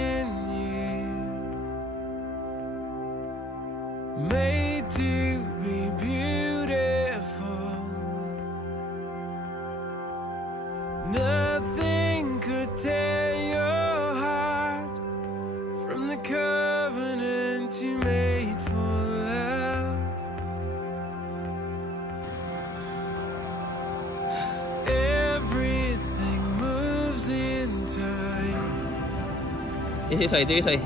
in you, made to be beautiful. Nothing could tear your heart from the covenant you made for love. Everything moves in time, 自己睡，自己睡。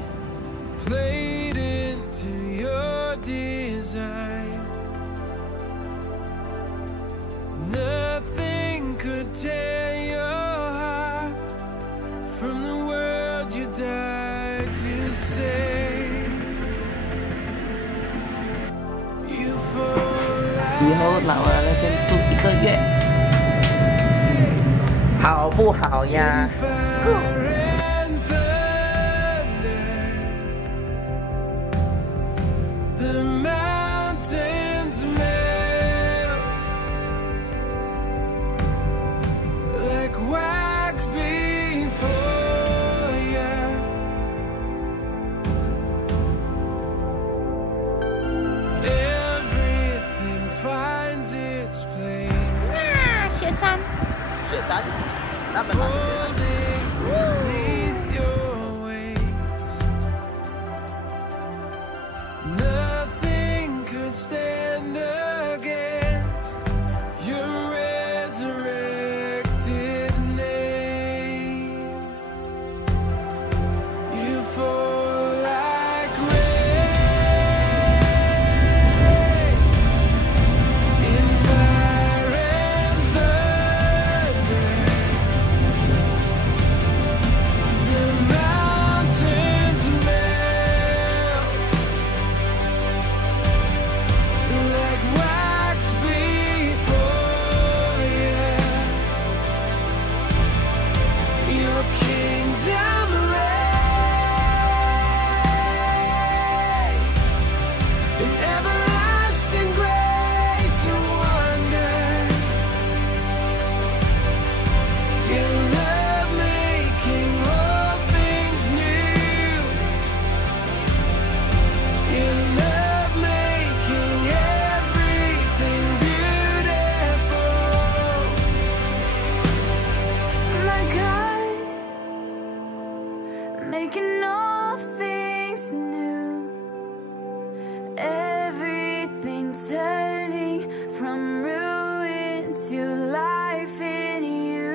played into your design. Nothing could tear your heart from the world you died to save. You fall 以后老了那边住1个月，好不好呀？ fire and thunder. The mountains melt like wax before you. Everything finds its place. 雪山，雪山，那本来。 Folding beneath your waves. Nothing could stand against your resurrected name. You fall like rain in fire and thunder. The mountains melt like wax before you. Your kingdom reigns in everlasting grace and wonder. Your love making all things new. Your love making everything beautiful. My God, making all things new. Everything turning from ruin to life in you.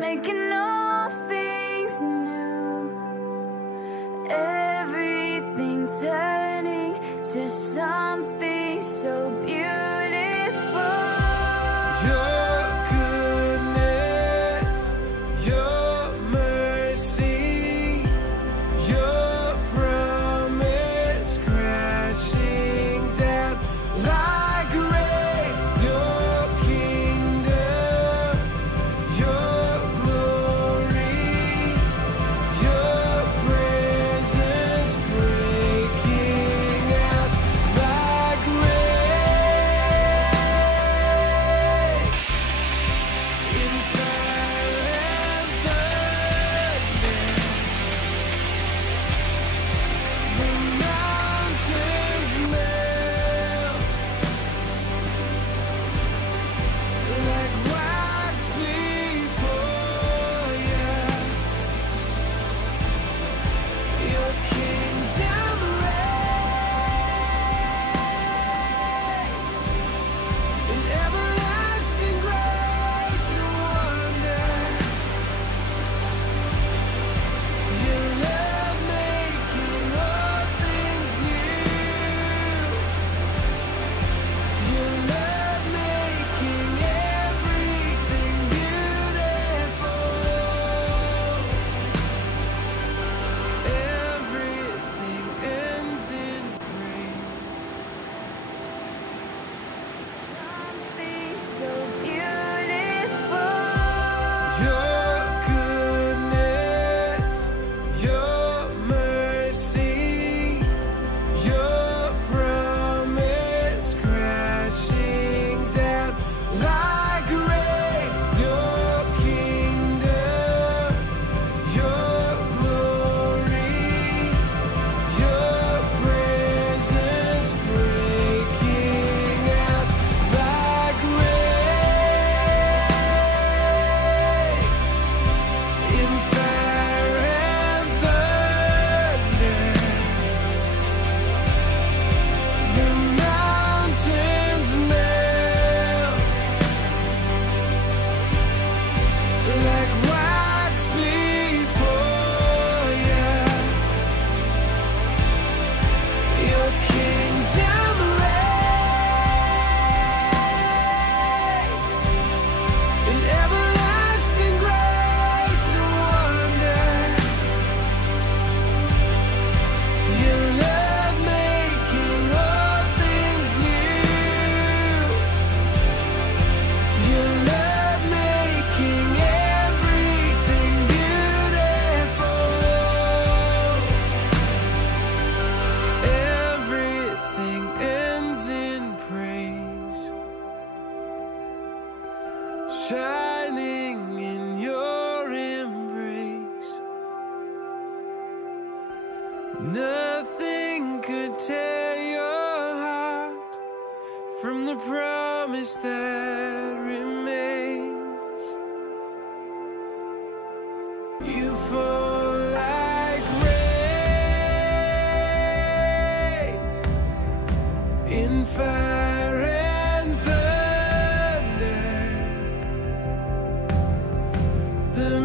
Making all things new. Everything turning to something so beautiful. Your goodness, your mercy Nothing could tear your heart from the promise that remains. You fall like rain in fire and thunder. The